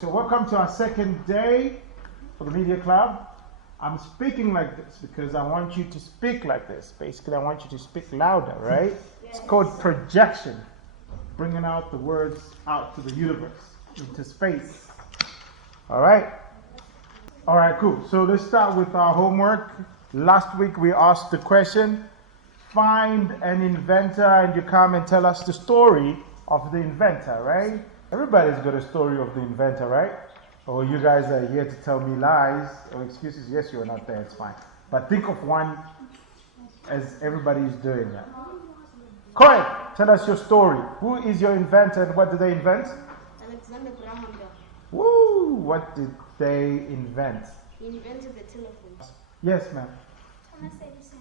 So welcome to our second day for the Media Club. I'm speaking like this because I want you to speak like this. Basically, I want you to speak louder, right? It's called projection. Bringing out the words out to the universe, into space. All right? All right, cool. So let's start with our homework. Last week we asked the question, find an inventor and you come and tell us the story of the inventor, right? Everybody's got a story of the inventor, right? Or you guys are here to tell me lies or excuses. Yes, you're not there, it's fine. But think of one as everybody is doing that. Corey, tell us your story. Who is your inventor and what did they invent? Alexander Graham Bell. Woo! What did they invent? He invented the telephone. Yes, ma'am. Thomas Edison.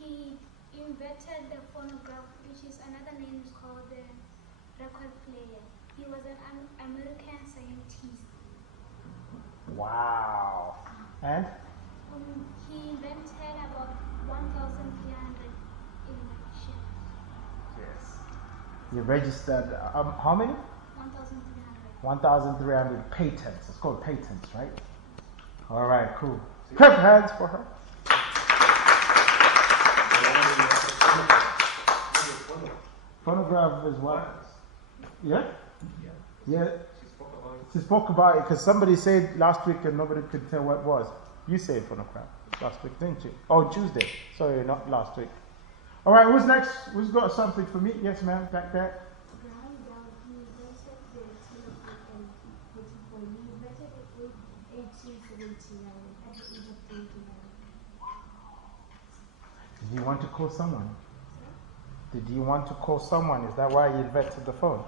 He invented the phonograph, which is another name called the record player. He was an American scientist. Wow. And? He invented about 1,300 inventions. Yes. He registered, how many? 1,300. 1,300 patents. It's called patents, right? All right, cool. Clap hands for her. Phonograph is what? Yeah? Yeah. She spoke about it because somebody said last week and nobody could tell what it was. You said phonograph last week, didn't you? Oh, Tuesday. Sorry, not last week. All right, who's next? Who's got something for me? Yes, ma'am, back there. Graham Bell, he invented the telephone and he invented it in 1879 at the age of 29. Did you want to call someone? Did you want to call someone? Is that why you invented the phone?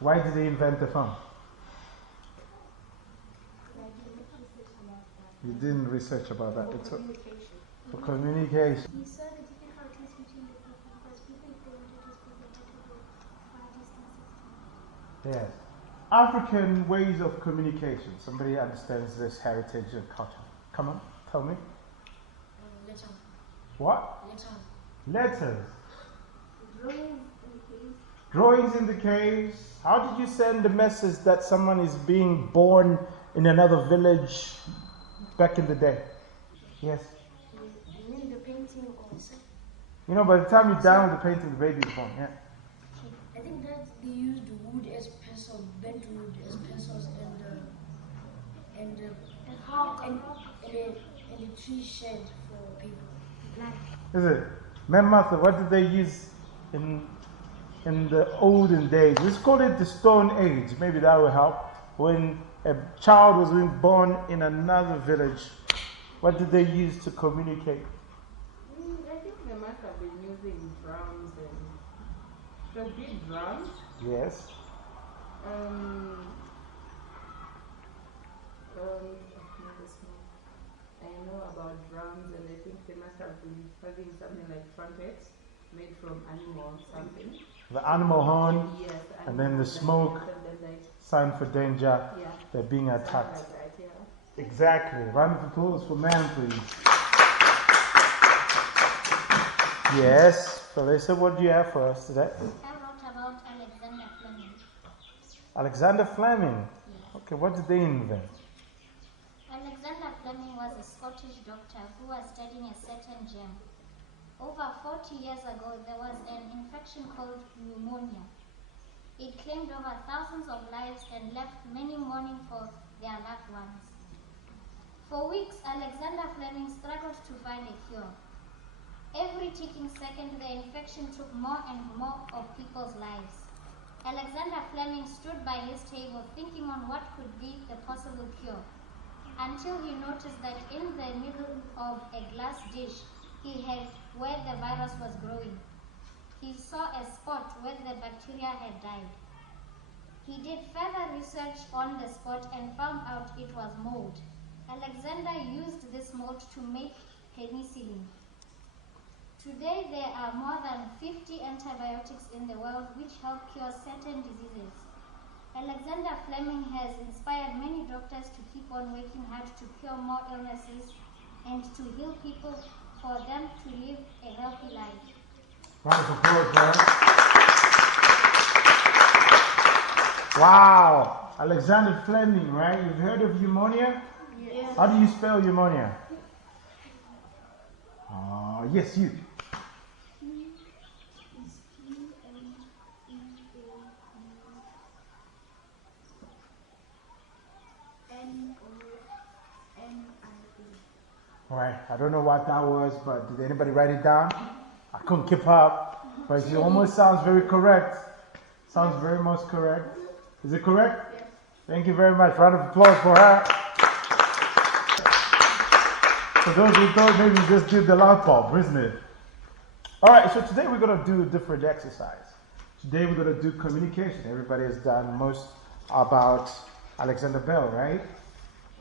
Why did they invent the phone? You didn't research about that. It's for communication. He saw the difficulties between the people because people, if they wanted to speak, they had to go far distances. Yes. African ways of communication. Somebody understands this heritage and culture. Come on, tell me. Letter. What? Letter. Letters. Drawings in the caves. How did you send the message that someone is being born in another village back in the day? Yes. You mean the painting also? You know, by the time you're done with the painting, the baby is born. Yeah. I think that they used wood as pencils, bent wood as pencils, and a tree shed for people. Is it? Ma'am Martha, what did they use in the olden days? Let's call it the Stone Age. Maybe that will help. When a child was being born in another village, what did they use to communicate? I think they must have been using drums and the big drums. Yes. I know about drums, and I think they must have been having something like trumpets made from animal something. The animal horn, Yes, and then the smoke, sign for danger, yeah, they're being attacked. like that, yeah. Exactly. Round of applause for man, please. Yes. So they said, what do you have for us today? I wrote about Alexander Fleming. Alexander Fleming. Okay, what did they invent? Alexander Fleming was a Scottish doctor who was studying a certain germ. Over 40 years ago, there was an infection called pneumonia. It claimed over thousands of lives and left many mourning for their loved ones. For weeks, Alexander Fleming struggled to find a cure. Every ticking second, the infection took more and more of people's lives. Alexander Fleming stood by his table thinking on what could be the possible cure, until he noticed that in the middle of a glass dish he had where the virus was growing, he saw a spot where the bacteria had died. He did further research on the spot and found out it was mold. Alexander used this mold to make penicillin. Today there are more than 50 antibiotics in the world which help cure certain diseases. Alexander Fleming has inspired many doctors to keep on working hard to cure more illnesses and to heal people for them to live a healthy life. Round of applause, man. Wow. Alexander Fleming, right? You've heard of pneumonia? Yes. How do you spell pneumonia? Yes, you. Alright, I don't know what that was, but did anybody write it down? I couldn't keep up, but it almost sounds very correct. Sounds very much correct. Is it correct? Yes. Thank you very much. Round of applause for her. For those who thought maybe we just did the loud pop, isn't it? Alright, so today we're going to do a different exercise. Today we're going to do communication. Everybody has done most about Alexander Bell, right?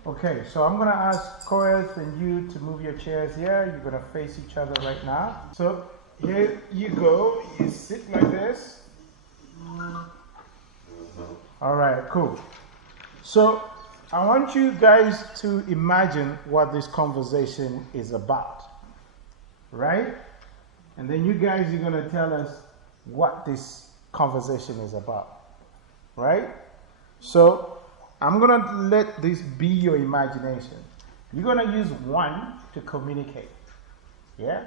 Okay, so I'm going to ask Koyeth and you to move your chairs here. You're going to face each other right now. So here you go. You sit like this. All right, cool. So I want you guys to imagine what this conversation is about, right? And then you guys are going to tell us what this conversation is about, right? So I'm going to let this be your imagination. You're going to use one to communicate. Yeah?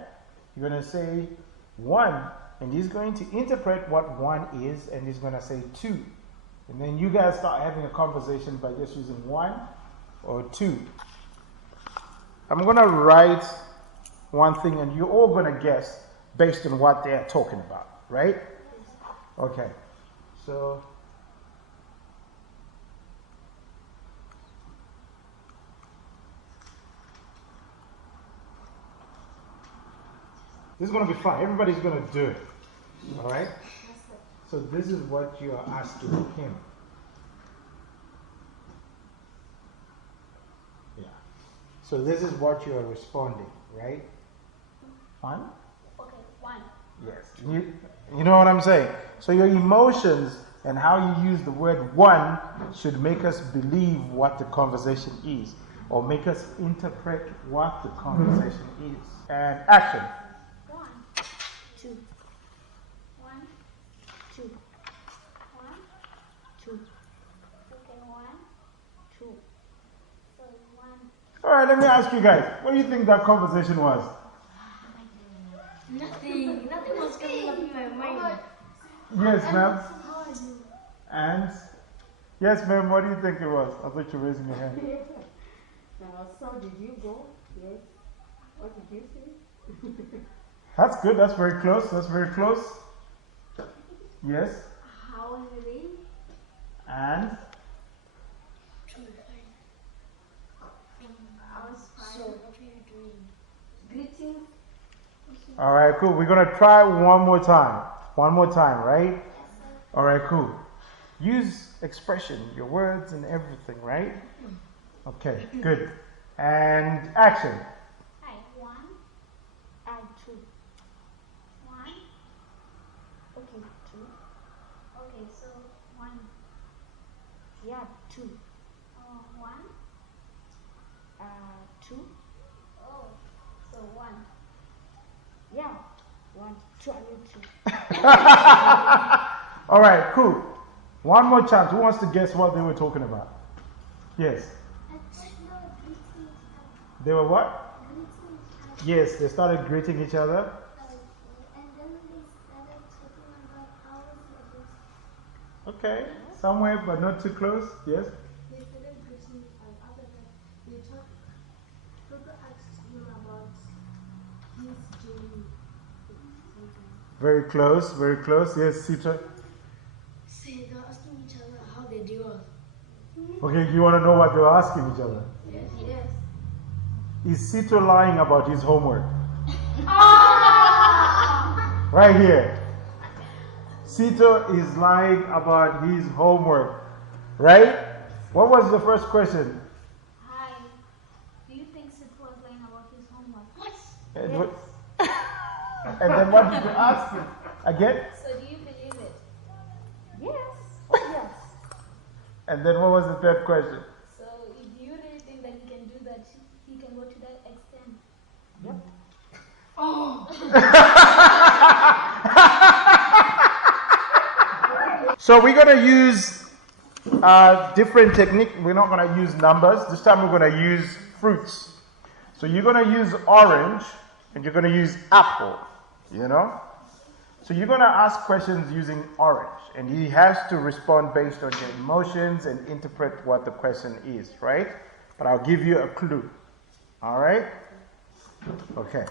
You're going to say one, and he's going to interpret what one is, and he's going to say two. And then you guys start having a conversation by just using one or two. I'm going to write one thing, and you're all going to guess based on what they're talking about, right? Okay. So this is going to be fun. Everybody's going to do it. All right? So this is what you are asking him. Yeah. So this is what you are responding, right? One? Okay, one. Yes. You know what I'm saying? So your emotions and how you use the word one should make us believe what the conversation is, or make us interpret what the conversation is. And action. One, two. One, two. One, two. Okay, one, two. So one. All right, let me ask you guys, what do you think that conversation was? Nothing was coming up in my mind. Yes, ma'am. And yes, ma'am, what do you think it was? I thought you were raising your hand. Now, so did you go? Yes. What did you say? That's good. That's very close. That's very close. Yes. How are you doing? And I was So, fine. what are you doing? Greetings. all right, cool. We're gonna try one more time. One more time, right? All right, cool. Use expression, your words and everything, right? Okay, good. And action. Hi, one and two. One. Okay, two. Okay, so one. Yeah, two. One. Two. Oh, so one. Yeah, one, two, I mean two. All right, cool. One more chance. Who wants to guess what they were talking about? Yes. They were what? Yes, they started greeting each other. Okay, somewhere but not too close. Yes. They started greeting other than they talked. People asked him about his journey. Very close, very close. Yes, Sita. Say, they're asking each other how they do. Okay, you want to know what they were asking each other? Yes. Is Sito lying about his homework? Right here. Sito is lying about his homework. Right? What was the first question? Hi, do you think Sid was lying about his homework? And, and then what did you ask him? Again? So do you believe it? Yes. Yes. And then what was the third question? So do you really think that he can do that? He can go to that extent? Yep. So we're going to use different technique. We're not going to use numbers. This time we're going to use fruits. So you're going to use orange and you're going to use apple, you know. So you're going to ask questions using orange, and he has to respond based on your emotions and interpret what the question is, right? But I'll give you a clue. All right? Okay.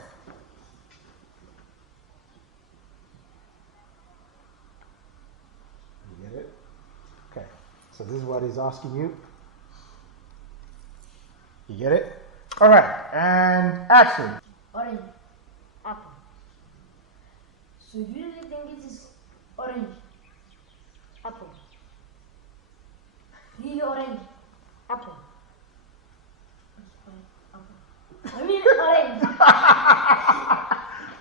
You get it? Okay. So this is what he's asking you. You get it? All right. And action. Orange. Apple. So do you really think it is orange? Apple. Really orange? Apple. I mean orange.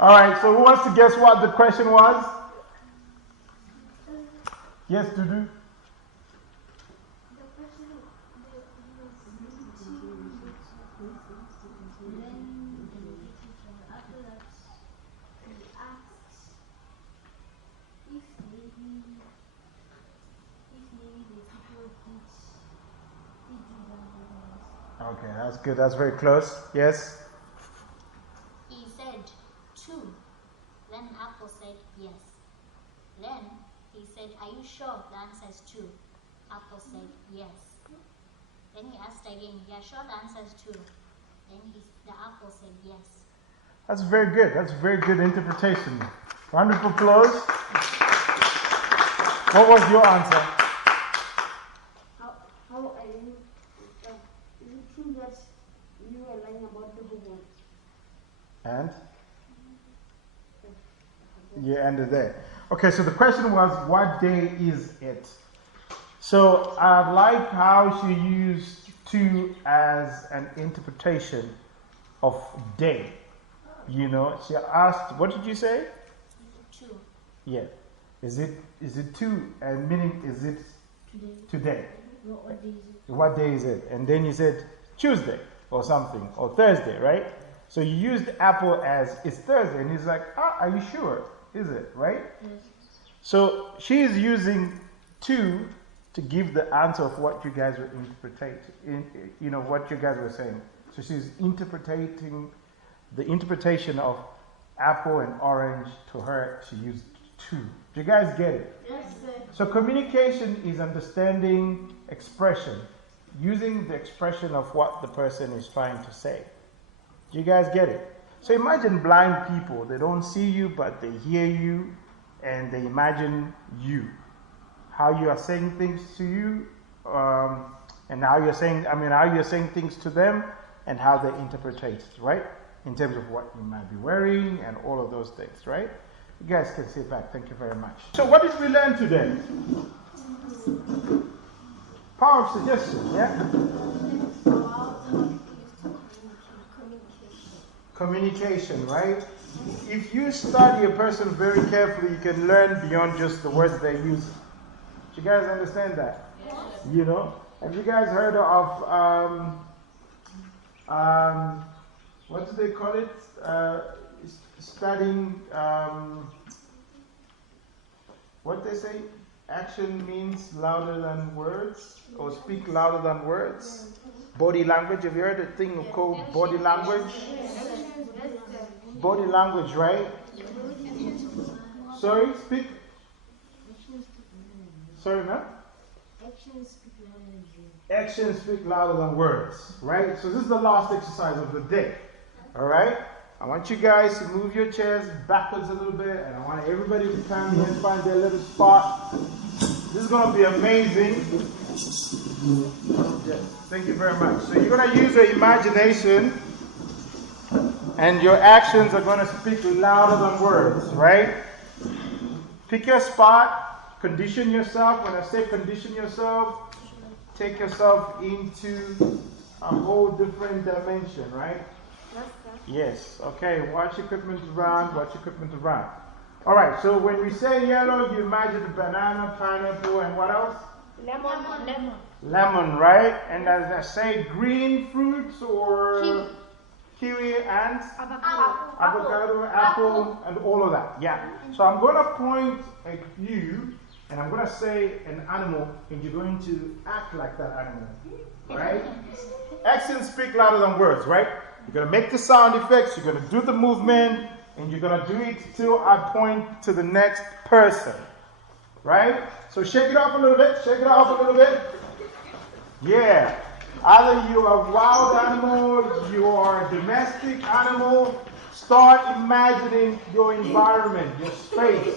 All right. So who wants to guess what the question was? Yes, Dudu. Okay, that's good. That's very close. Yes. He said 2. Then Apple said yes. Then he said, are you sure the answer is 2? Apple said yes. Then he asked again, yeah, sure the answer is 2. Then the apple said yes. That's very good. That's very good interpretation. Round of applause. What was your answer? How are you? Is it true that you were lying about the homework? And? You ended there. Okay, so the question was, what day is it? So I like how she used 2 as an interpretation of day. You know, she asked, what did you say? 2. Yeah. Is it 2? And meaning, is it today? What day is it? What day is it? And then you said Tuesday or something, or Thursday, right? So you used apple as it's Thursday, and he's like, are you sure? Is it, right? Yes. So she is using 2 to give the answer of what you guys were interpreting, you know, what you guys were saying. So she's interpreting the interpretation of apple and orange to her. She used 2. Do you guys get it? Yes, sir. So communication is understanding expression, using the expression of what the person is trying to say. Do you guys get it? So imagine blind people. They don't see you, but they hear you, and they imagine you. How you are saying things to you, and how you're saying things to them, and how they interpret it, right? In terms of what you might be wearing, and all of those things, right? You guys can sit back. Thank you very much. So what did we learn today? Power of suggestion, yeah? Communication, right? If you study a person very carefully, you can learn beyond just the words they use. Do you guys understand that? Yes. You know? Have you guys heard of, what do they call it? Studying, what they say? Action means louder than words, or speak louder than words. Body language, have you heard a thing called body language? Body language, right? Sorry, speak. Sorry, ma'am? Actions speak louder than words, right? So this is the last exercise of the day, all right? I want you guys to move your chairs backwards a little bit, and I want everybody to come here and find their little spot. This is going to be amazing. Yes, thank you very much. So you're going to use your imagination, and your actions are going to speak louder than words, right? Pick your spot, condition yourself. When I say condition yourself, take yourself into a whole different dimension, right? Yes, okay, watch equipment around, watch equipment around. All right, so when we say yellow, you imagine a banana, pineapple, and what else? Lemon. Lemon, right? And as I say, green fruits or kiwi and avocado, apple, and all of that. Yeah. So I'm going to point at you, And I'm going to say an animal, and you're going to act like that animal. Right? Actions speak louder than words, right? You're going to make the sound effects, you're going to do the movement, and you're going to do it till I point to the next person. Right? So shake it off a little bit, shake it off a little bit. Yeah. Either you are a wild animal, you are a domestic animal. Start imagining your environment, your space.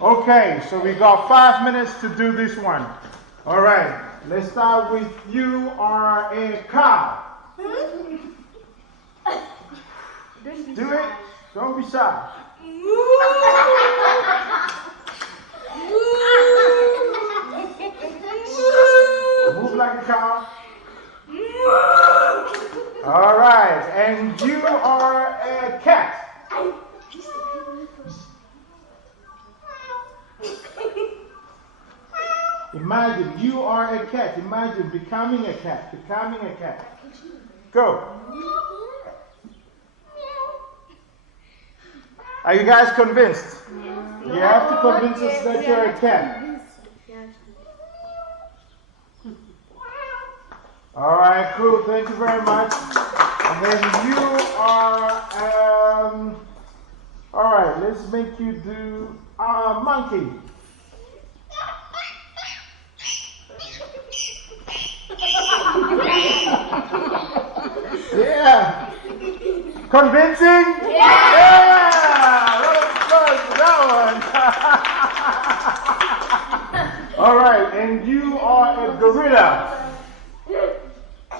Okay, so we got 5 minutes to do this one. All right, let's start with you are a cow. Do it. Don't be shy. Move like a cow. All right, and you are a cat. Imagine you are a cat. Imagine becoming a cat. Becoming a cat. Go. Are you guys convinced? You have to convince us that you're a cat. All right, cool. Thank you very much. And then you are, all right, let's make you do a monkey. Yeah. Convincing? Yeah. That one. All right, and you are a gorilla.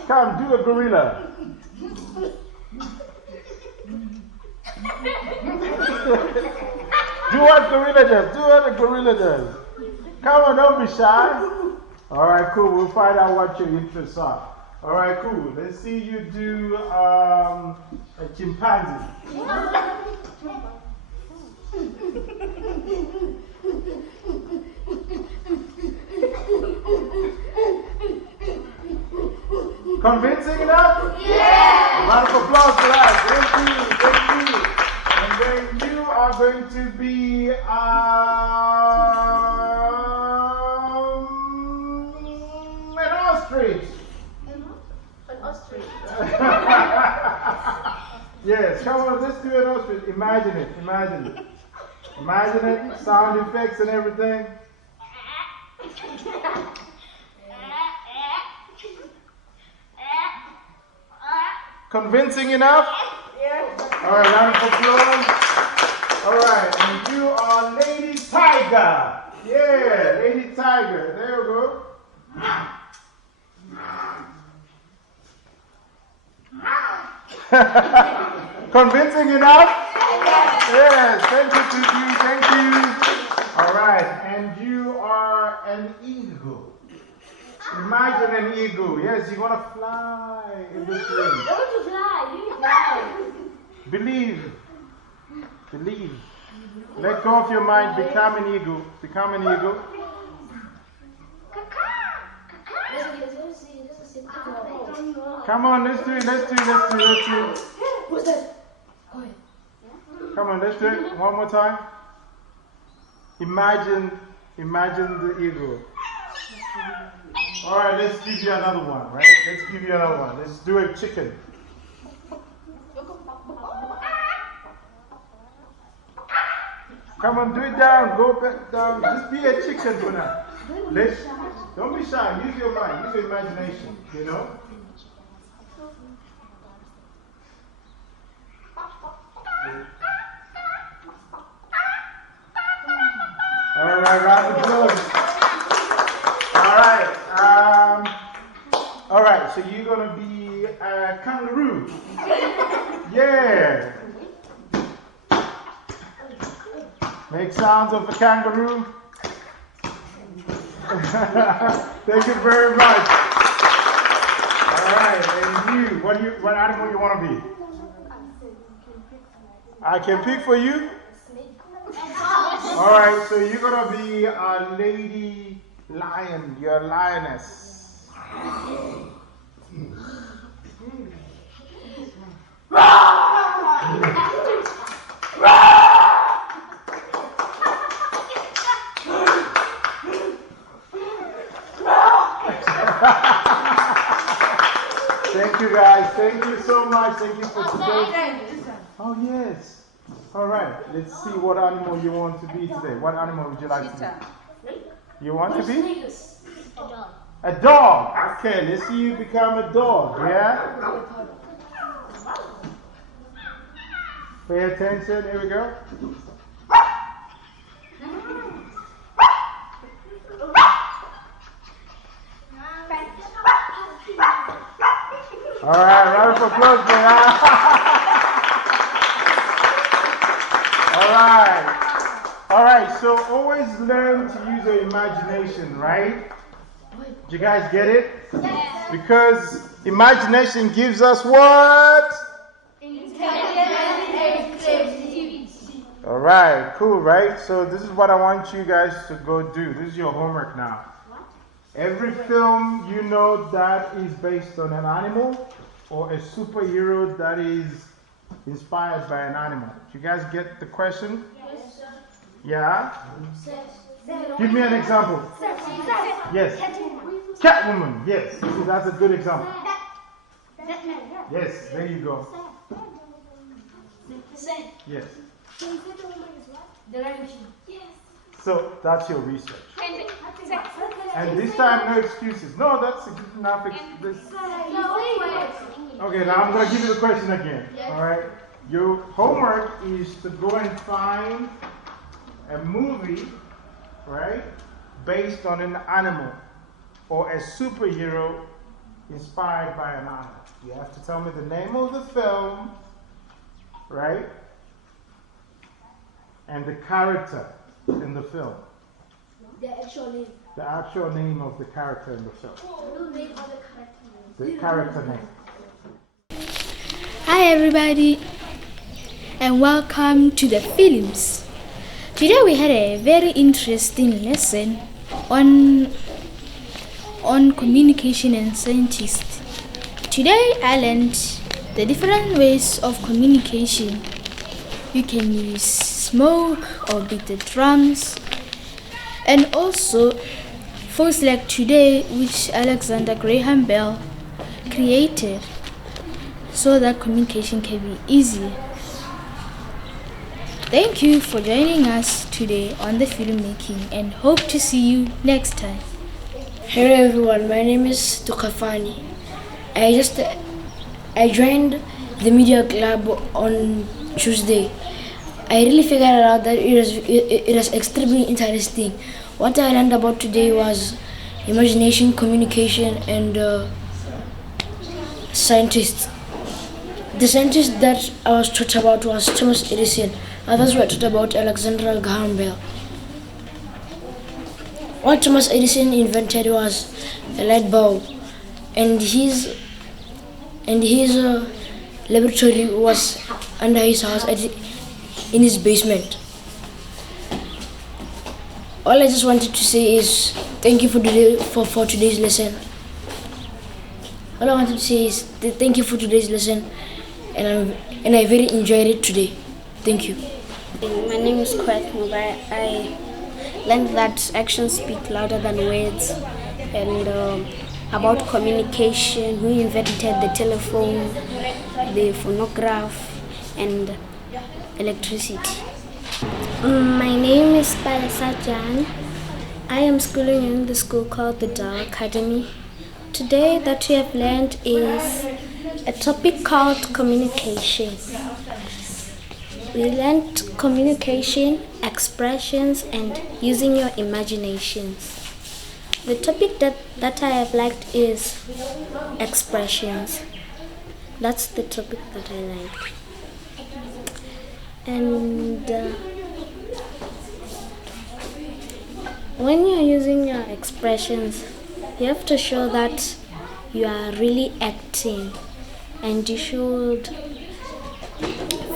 Come, do a gorilla. Do what gorilla does. Do what a gorilla does. Come on, don't be shy. All right, cool. We'll find out what your interests are. All right, cool. Let's see you do a chimpanzee. Convincing enough? Yeah! A lot of applause for that. Thank you, thank you. And then you are going to be an ostrich. An ostrich. Yes, come on, let's do an ostrich. Imagine it, imagine it. Imagine it, sound effects and everything. Convincing enough? Yes. All right, round of applause. All right, and you are Lady Tiger. Yeah, Lady Tiger. There we go. Convincing enough? Yes, thank you. All right, and you are an eagle. Imagine an eagle. Yes, you're going to fly in this ring. Don't you fly, you fly. Believe. Believe. Let go of your mind. Become an eagle. Become an eagle. Come on, let's do it. What's that? Go ahead. Come on, let's do it. One more time. Imagine the eagle. All right, let's give you another one, right? Let's give you another one. Let's do a chicken. Come on, do it down. Go back down. Just be a chicken for now. Don't be shy. Use your mind. Use your imagination. You know? All right, round of applause. All right, so you're going to be a kangaroo. Yeah. Make sounds of a kangaroo. Thank you very much. All right, and you, what animal you want to be? I can pick for you? All right, so you're going to be a lady lion. You're a lioness. Thank you guys. Thank you so much. Thank you for today. Oh yes. All right. Let's see what animal you want to be today. What animal would you like to be? You want to be? A dog. A dog. Okay. Let's see you become a dog. Yeah. Pay attention. Here we go. All right, round of applause for that. All right, so always learn to use your imagination, right? Do you guys get it? Yes. Because imagination gives us what? All right, cool, right? So this is what I want you guys to go do. This is your homework now. Every film you know that is based on an animal or a superhero that is inspired by an animal. Do you guys get the question? Yes, sir. Yeah? Give me an example. Yes. Catwoman. Yes. See, that's a good example. Yes, there you go. Yes. The Lion King. So that's your research. And this time, no excuses. No, that's enough. Okay, now I'm going to give you the question again. All right? Your homework is to go and find a movie, right, based on an animal or a superhero inspired by an animal. You have to tell me the name of the film, right, and the character in the film. The actual name. The actual name of the character in the film. No name of the character. The character name. Hi everybody and welcome to the films. Today we had a very interesting lesson on communication and scientists. Today I learned the different ways of communication. You can use smoke or beat the drums, and also phones like today which Alexander Graham Bell created so that communication can be easy. Thank you for joining us today on the filmmaking and hope to see you next time. Hello everyone, my name is Tukafani. I joined the media club on Tuesday. I really figured out that it was extremely interesting. What I learned about today was imagination, communication, and scientists. The scientist that I was taught about was Thomas Edison. Others were taught about Alexander Graham Bell. What Thomas Edison invented was a light bulb, and his laboratory was under his house in his basement. All I just wanted to say is thank you for today's lesson. All I wanted to say is thank you for today's lesson, and I very enjoyed it today. Thank you. My name is Kwek Mubai. I learned that actions speak louder than words, and about communication, who invented the telephone, the phonograph, and electricity. My name is Palasa Jan. I am schooling in the school called the Dow Academy. Today that we have learned is a topic called communication. We learned communication, expressions, and using your imaginations. The topic that I have liked is expressions. That's the topic that I like. And when you're using your expressions, you have to show that you are really acting, and you should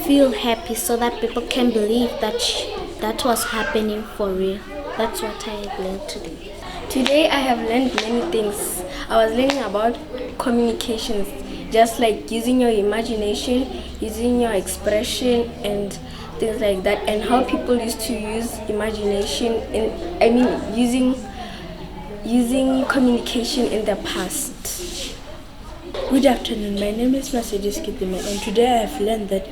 feel happy so that people can believe that was happening for real. That's what I have learned today. Today I have learned many things. I was learning about communications, just like using your imagination, using your expression, and things like that, and how people used to use imagination using communication in the past. Good afternoon, my name is Mercedes Kitime, and today I have learned that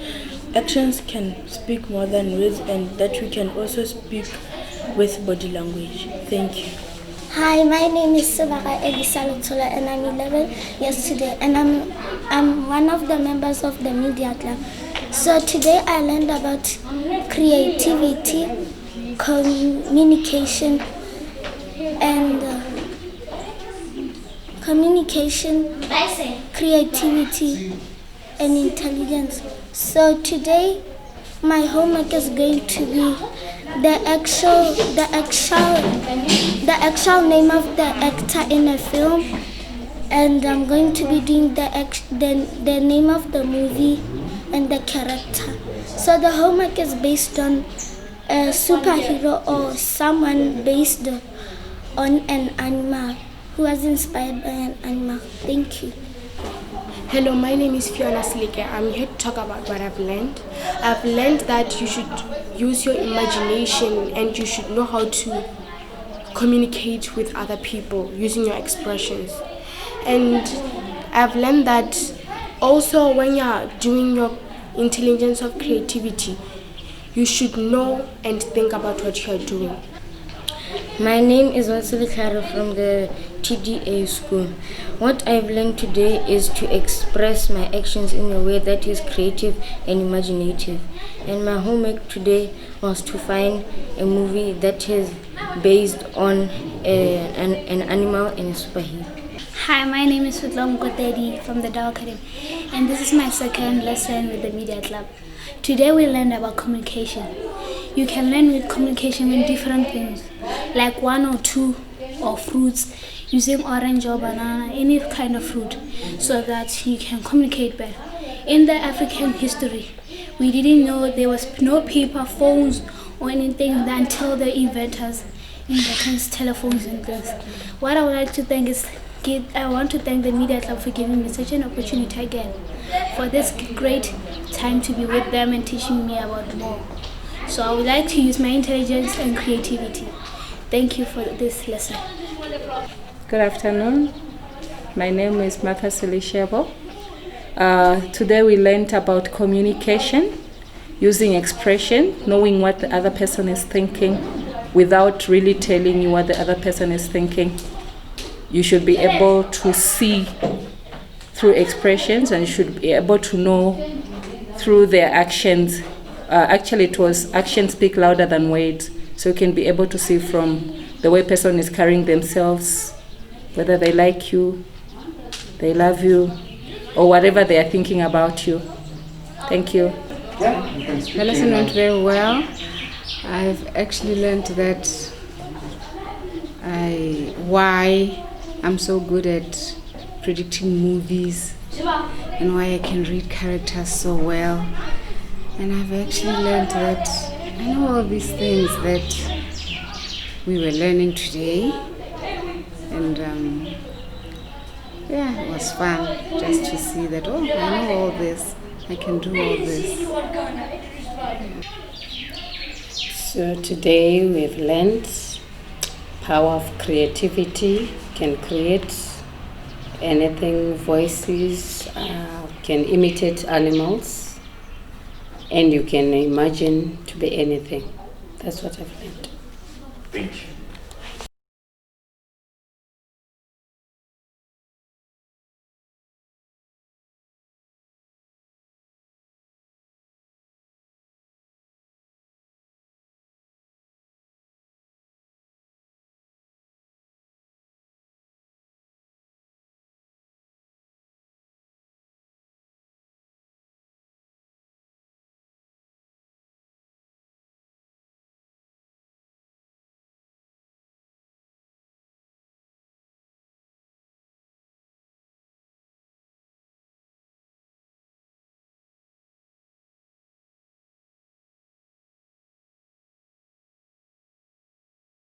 actions can speak more than words and that we can also speak with body language. Thank you. Hi, my name is Sabara Elisa Lutola and I'm 11 years today and I'm one of the members of the Media Club. So today I learned about creativity, communication and creativity and intelligence. So today my homework is going to be the actual name of the actor in a film, and I'm going to be doing the name of the movie and the character. So the homework is based on a superhero or someone based on an animal who was inspired by an animal. Thank you. Hello, my name is Fiona Slike. I'm here to talk about what I've learned. I've learned that you should use your imagination and you should know how to communicate with other people using your expressions. And I've learned that also when you're doing your intelligence of creativity, you should know and think about what you're doing. My name is Vasily Karo from the TDA school. What I've learned today is to express my actions in a way that is creative and imaginative. And my homework today was to find a movie that is based on an animal and a superhero. Hi, my name is Sutlom Kotedi from the Dow Academy, and this is my second lesson with the Media Club. Today we learned about communication. You can learn with communication with different things, like one or two or fruits, using orange or banana, any kind of fruit, so that you can communicate better. In the African history, we didn't know there was no paper, phones, or anything until the inventors, telephones and things. What I would like to thank is I want to thank the Media Club for giving me such an opportunity again, for this great time to be with them and teaching me about more. So I would like to use my intelligence and creativity. Thank you for this lesson. Good afternoon. My name is Martha Selishebo. Today we learned about communication, using expression, knowing what the other person is thinking without really telling you what the other person is thinking. You should be able to see through expressions and you should be able to know through their actions. Actually, it was actions speak louder than words. So you can be able to see from the way person is carrying themselves, whether they like you, they love you, or whatever they are thinking about you. Thank you. The lesson went very well. I've actually learned that why I'm so good at predicting movies and why I can read characters so well. And I've actually learned that I know all these things that we were learning today. And it was fun just to see that, I know all this, I can do all this. So today we've learned power of creativity, can create anything, voices, can imitate animals, and you can imagine to be anything. That's what I've learned. Thank you.